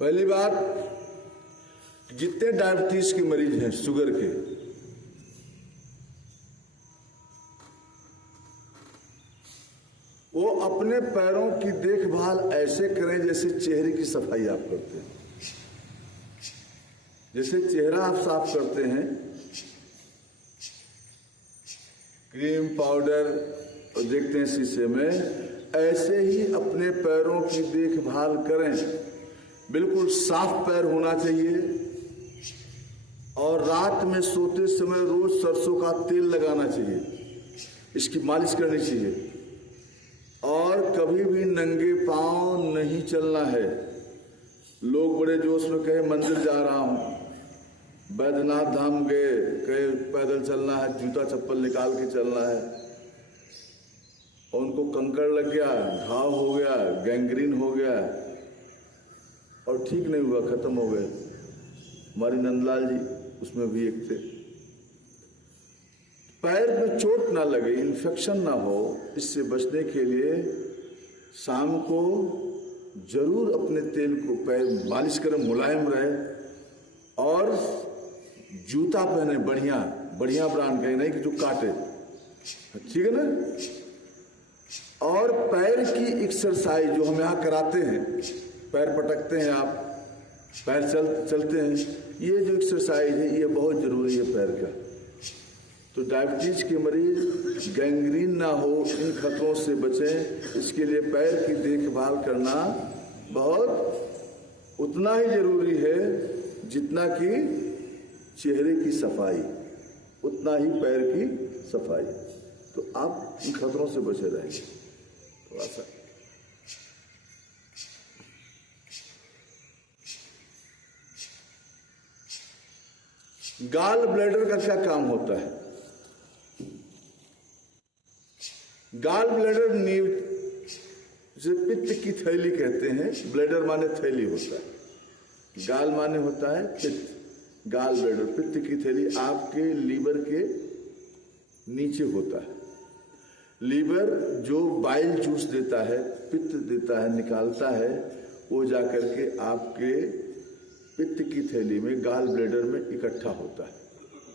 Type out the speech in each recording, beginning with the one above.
पहली बात, जितने डायबिटीज के मरीज हैं, शुगर के, वो अपने पैरों की देखभाल ऐसे करें जैसे चेहरे की सफाई आप करते हैं। जैसे चेहरा आप साफ करते हैं, क्रीम पाउडर और देखते हैं शीशे में, ऐसे ही अपने पैरों की देखभाल करें। बिल्कुल साफ पैर होना चाहिए और रात में सोते समय रोज सरसों का तेल लगाना चाहिए, इसकी मालिश करनी चाहिए। और कभी भी नंगे पांव नहीं चलना है। लोग बड़े जोश में कहे मंदिर जा रहा हूं, बैद्यनाथ धाम गए, कहे पैदल चलना है, जूता चप्पल निकाल के चलना है, और उनको कंकड़ लग गया, घाव हो गया, गैंग्रीन हो गया और ठीक नहीं हुआ, खत्म हो गए। हमारी नंदलाल जी उसमें भी एक थे। पैर में चोट ना लगे, इन्फेक्शन ना हो, इससे बचने के लिए शाम को जरूर अपने तेल को पैर मालिश करें, मुलायम रहे, और जूता पहने बढ़िया बढ़िया ब्रांड का, नहीं कि जो काटे, ठीक है ना। और पैर की एक्सरसाइज जो हम यहाँ कराते हैं, पैर पटकते हैं आप, पैर चलते हैं, ये जो एक्सरसाइज है ये बहुत जरूरी है पैर का। तो डायबिटीज के मरीज गैंग्रीन ना हो, इन खतरों से बचें, इसके लिए पैर की देखभाल करना बहुत उतना ही जरूरी है जितना कि चेहरे की सफाई, उतना ही पैर की सफाई। तो आप इन खतरों से बचे रहेंगे। थोड़ा सा गाल ब्लैडर का क्या काम होता है? गाल ब्लैडर नींव जिसे पित्त की थैली कहते हैं। ब्लैडर माने थैली होता है, गाल माने होता है पित्त। गाल ब्लैडर पित्त की थैली आपके लीवर के नीचे होता है। लीवर जो बाइल जूस देता है, पित्त देता है, निकालता है, वो जाकर के आपके पित्त की थैली में, गाल ब्लैडर में इकट्ठा होता है,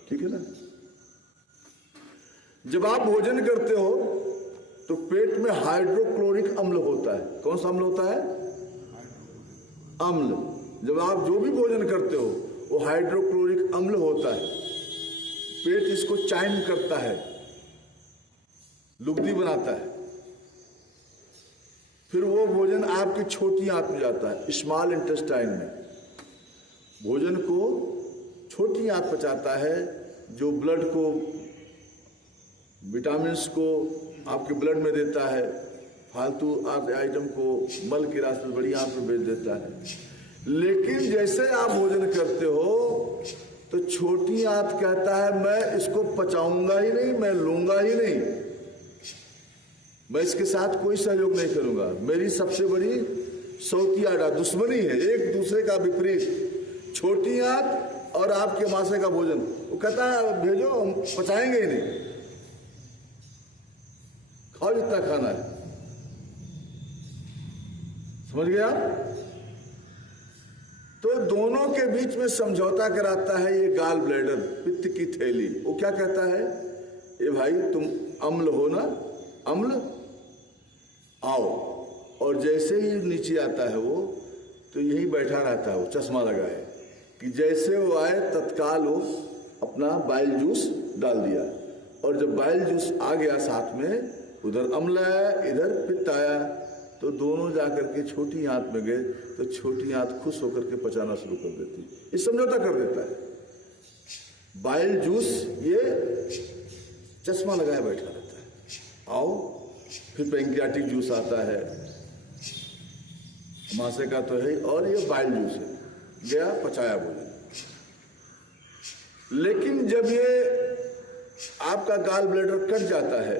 ठीक है ना। जब आप भोजन करते हो तो पेट में हाइड्रोक्लोरिक अम्ल होता है। कौन सा अम्ल होता है? अम्ल। जब आप जो भी भोजन करते हो वो हाइड्रोक्लोरिक अम्ल होता है। पेट इसको चाइम करता है, लुगदी बनाता है, फिर वो भोजन आपकी छोटी आंत में जाता है, स्मॉल इंटेस्टाइन में। भोजन को छोटी आंत पचाता है, जो ब्लड को, विटामिन्स को आपके ब्लड में देता है, फालतू आइटम को मल के रास्ते बड़ी आंत में भेज देता है। लेकिन जैसे आप भोजन करते हो तो छोटी आंत कहता है मैं इसको पचाऊंगा ही नहीं, मैं लूंगा ही नहीं, मैं इसके साथ कोई सहयोग नहीं करूंगा। मेरी सबसे बड़ी सौतियाडा दुश्मनी है, एक दूसरे का विपरीत, छोटी आंत और आपके मासे का भोजन। वो कहता है भेजो, हम पचाएंगे ही नहीं, खाओ जितना खाना है। समझ गया? तो दोनों के बीच में समझौता कराता है ये गाल ब्लैडर, पित्त की थैली। वो क्या कहता है? ए भाई तुम अम्ल हो ना, अम्ल आओ। और जैसे ही नीचे आता है वो, तो यही बैठा रहता है, वो चश्मा लगाए कि जैसे वो आए तत्काल वो अपना बाइल जूस डाल दिया। और जब बाइल जूस आ गया साथ में, उधर अम्ल आया, इधर पित्त आया, तो दोनों जाकर के छोटी आंत में गए, तो छोटी आंत खुश होकर के पचाना शुरू कर देती, ये समझौता कर देता है। बाइल जूस ये चश्मा लगाए बैठा रहता है, आओ। फिर पैंक्रियाटिक जूस आता है, मासे का तो है, और ये बाइल जूस है, गया पचाया भोजन। लेकिन जब ये आपका गाल ब्लैडर कट जाता है,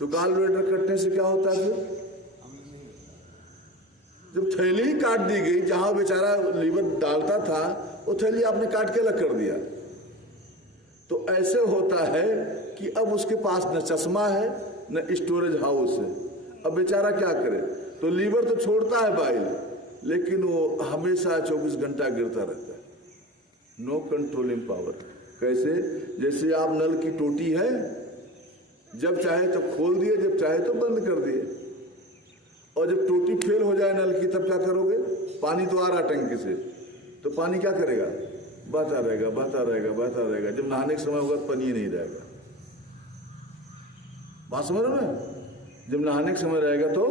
तो गाल ब्लैडर कटने से क्या होता है? फिर जब थैली ही काट दी गई, जहां बेचारा लीवर डालता था, वो थैली आपने काट के अलग कर दिया, तो ऐसे होता है कि अब उसके पास न चश्मा है न स्टोरेज हाउस है, अब बेचारा क्या करे? तो लीवर तो छोड़ता है बाइल, लेकिन वो हमेशा 24 घंटा गिरता रहता है। No controlling power. कैसे? जैसे आप नल की टोटी है, जब चाहे तो खोल दिए, जब चाहे तो बंद कर दिए। और जब टोटी फेल हो जाए नल की, तब क्या करोगे? पानी तो आ रहा टंकी से, तो पानी क्या करेगा? बहता रहेगा, बहता रहेगा, बहता रहेगा। जब नहाने का समय होगा तो पानी नहीं रहेगा। बात समझ रहे हो? जब नहाने का समय रहेगा तो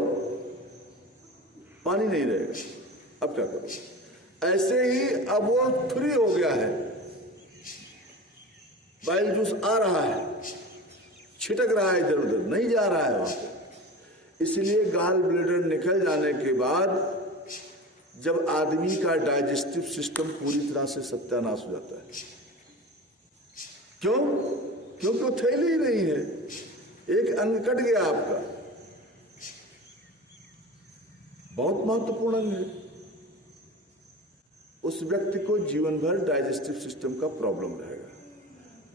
पानी नहीं रहेगा। अब क्या करो? ऐसे ही अब वो फ्री हो गया है, बाइल जूस आ रहा है, छिटक रहा है, इधर उधर नहीं जा रहा है वहां पे। इसलिए गॉल ब्लैडर निकल जाने के बाद जब आदमी का डाइजेस्टिव सिस्टम पूरी तरह से सत्यानाश हो जाता है। क्यों? क्योंकि वो थैली ही नहीं है, एक अंग कट गया आपका, बहुत महत्वपूर्ण अंग है। उस व्यक्ति को जीवन भर डाइजेस्टिव सिस्टम का प्रॉब्लम रहेगा।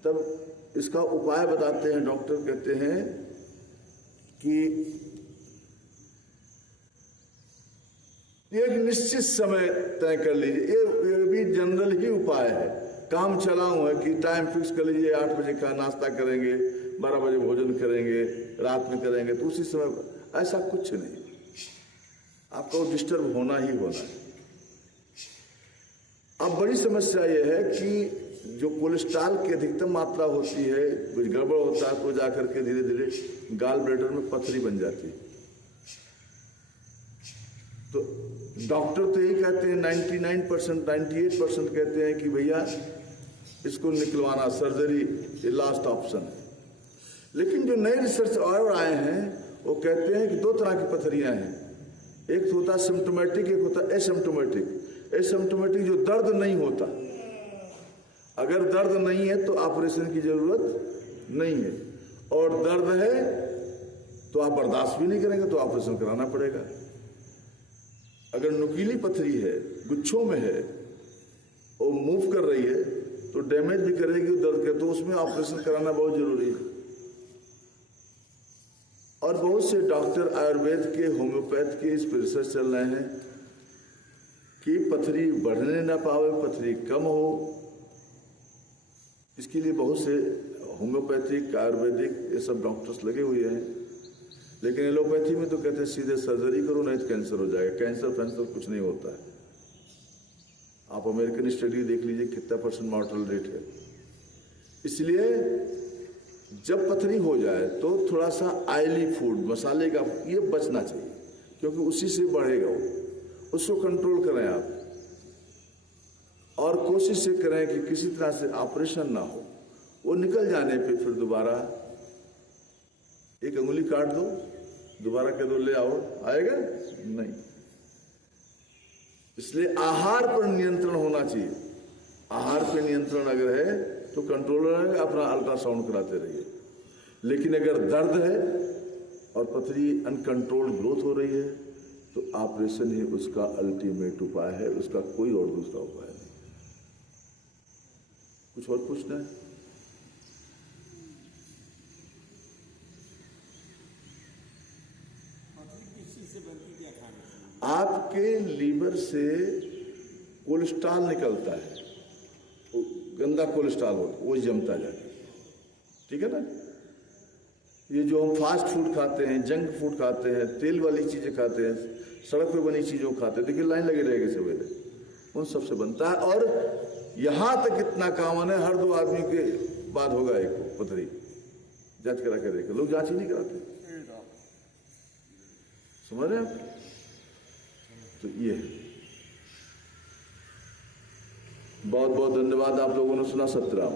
तब इसका उपाय बताते हैं डॉक्टर, कहते हैं कि एक निश्चित समय तय कर लीजिए। ये भी जनरल ही उपाय है, काम चलाऊं है कि टाइम फिक्स कर लीजिए, 8 बजे का नाश्ता करेंगे, 12 बजे भोजन करेंगे, रात में करेंगे, तो उसी समय। ऐसा कुछ नहीं, आपको डिस्टर्ब होना ही होना है। अब बड़ी समस्या यह है कि जो कोलेस्ट्रॉल की अधिकतम मात्रा होती है, कुछ गड़बड़ होता है तो जाकर के धीरे धीरे गॉल ब्लैडर में पथरी बन जाती है। तो डॉक्टर तो यही कहते हैं, 99%, 98% कहते हैं कि भैया इसको निकलवाना, सर्जरी ये लास्ट ऑप्शन है। लेकिन जो नए रिसर्च और आए हैं वो कहते हैं कि 2 तरह की पथरियां हैं। एक तो होता है सिम्टोमेटिक, एक होता है एसिम्टोमेटिक। एसिम्टोमेटिक जो दर्द नहीं होता, अगर दर्द नहीं है तो ऑपरेशन की जरूरत नहीं है, और दर्द है तो आप बर्दाश्त भी नहीं करेंगे तो ऑपरेशन कराना पड़ेगा। अगर नुकीली पथरी है, गुच्छों में है, वो मूव कर रही है तो डैमेज भी करेगी दर्द के, तो उसमें ऑपरेशन कराना बहुत जरूरी है। और बहुत से डॉक्टर आयुर्वेद के, होम्योपैथ के इस पर रिसर्च चल रहे हैं कि पथरी बढ़ने ना पावे, पथरी कम हो। इसके लिए बहुत से होम्योपैथिक, आयुर्वेदिक ये सब डॉक्टर्स लगे हुए हैं। लेकिन एलोपैथी में तो कहते हैं सीधे सर्जरी करो नहीं तो कैंसर हो जाएगा। कैंसर फैंसर कुछ नहीं होता है। आप अमेरिकन स्टडी देख लीजिए कितना % मॉर्टल रेट है। इसलिए जब पथरी हो जाए तो थोड़ा सा ऑयली फूड, मसाले का ये बचना चाहिए, क्योंकि उसी से बढ़ेगा वो। उसको कंट्रोल करें आप, और कोशिश से करें कि किसी तरह से ऑपरेशन ना हो। वो निकल जाने पे फिर दोबारा एक अंगुली काट दो, दोबारा कह दो ले आओ, आएगा नहीं। इसलिए आहार पर नियंत्रण होना चाहिए। आहार पर नियंत्रण अगर है तो कंट्रोल रहेगा, अपना अल्ट्रासाउंड कराते रहिए। लेकिन अगर दर्द है और पथरी अनकंट्रोल्ड ग्रोथ हो रही है तो ऑपरेशन ही उसका अल्टीमेट उपाय है, उसका कोई और दूसरा उपाय नहीं। कुछ और पूछना है? आपके लीवर से कोलेस्ट्रॉल निकलता है, गंदा कोलेस्ट्रॉल हो, वो जमता जाता है, ठीक है ना। ये जो हम फास्ट फूड खाते हैं, जंक फूड खाते हैं, तेल वाली चीजें खाते हैं, सड़क पे बनी चीजों खाते हैं, देखिए लाइन लगे रहेगी सवेरे, उन सबसे बनता है। और यहां तक इतना कॉमन है, हर 2 आदमी के बाद होगा एक पथरी। जांच करा के देखे, लोग जांच ही नहीं कराते, समझ रहे हैं? तो ये बहुत बहुत धन्यवाद। आप लोगों ने सुना सतराम।